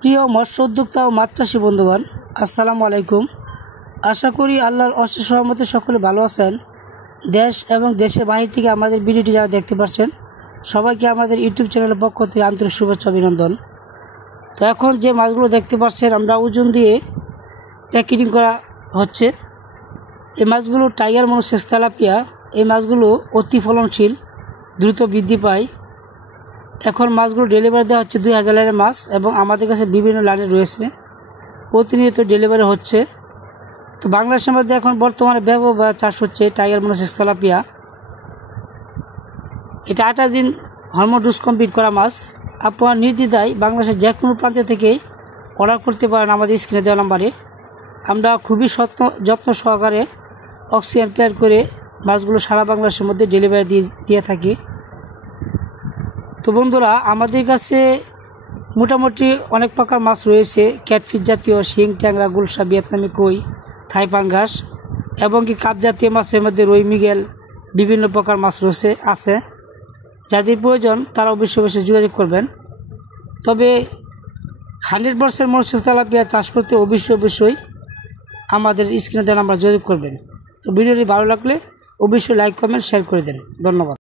প্রিয় মৎস্য উদ্যোক্তা ও মাছ চাষী বন্ধুগণ, আসসালামু আলাইকুম। আশা করি আল্লাহর অশেষ রহমতে সকলে ভালো আছেন। দেশ এবং দেশের বাহির থেকে আমাদের ভিডিওটি যারা দেখতে পাচ্ছেন সবাইকে আমাদের ইউটিউব চ্যানেলের পক্ষ থেকে আন্তরিক শুভেচ্ছা অভিনন্দন। তো এখন যে মাছগুলো দেখতে পাচ্ছেন আমরা ওজন দিয়ে প্যাকেটিং করা হচ্ছে। এই মাছগুলো টাইগার মনোসেক্স তেলাপিয়া। এই মাছগুলো অতি ফলনশীল, দ্রুত বৃদ্ধি পায়। এখন মাছগুলো ডেলিভারি দেওয়া হচ্ছে 2000 লাইনের মাছ এবং আমাদের কাছে বিভিন্ন লাইনে রয়েছে, প্রতিনিয়ত ডেলিভারি হচ্ছে। তো বাংলাদেশের মধ্যে এখন বর্তমানে ব্যাপক চাষ হচ্ছে টাইগার মনোসেক্স তেলাপিয়া। এটা 28 দিন হরমোন ডোজ কমপ্লিট করা মাছ। আপনারা নির্দ্বিধায় বাংলাদেশের যে কোনো প্রান্ত থেকেই অর্ডার করতে পারেন আমাদের স্ক্রিনে দেওয়া নাম্বারে। আমরা খুবই যত্ন সহকারে অক্সিজেন পেয়ার করে মাছগুলো সারা বাংলাদেশের মধ্যে ডেলিভারি দিয়ে থাকি। তো বন্ধুরা, আমাদের কাছে মোটামুটি অনেক প্রকার মাছ রয়েছে, ক্যাটফিশ জাতীয়, শিং, ট্যাংরা, গুলশা, ভিয়েতনামি কই, থাই পাঙ্গাস এবং কি কাপ জাতীয় মাছের মধ্যে রুই, মৃগেল, বিভিন্ন প্রকার মাছ আছে। যাদের প্রয়োজন তারা অবশ্যই যোগাযোগ করবেন। তবে 100% মৎস্য তেলাপিয়া চাষ করতে অবশ্যই আমাদের স্ক্রিনে দেওয়া নাম্বার যোগাযোগ করবেন। তো ভিডিওটি ভালো লাগলে অবশ্যই লাইক, কমেন্ট, শেয়ার করে দেন। ধন্যবাদ।